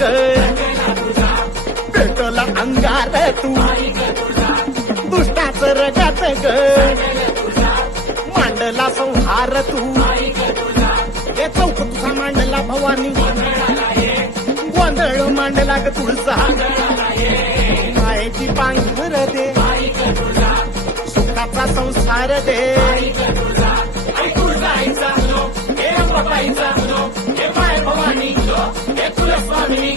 ग पेटला अंगार तू दुष्टाचं रगात ग मांडला संहार तू हे चौक तुझा मांडला भवानी गोंधळ मांडला ग तुळसा मायेची पांघर दे सुखाचा संसार दे तुळजाईचा हे अंबाबाईचा हे माय भवानी हे कुलस्वामिनी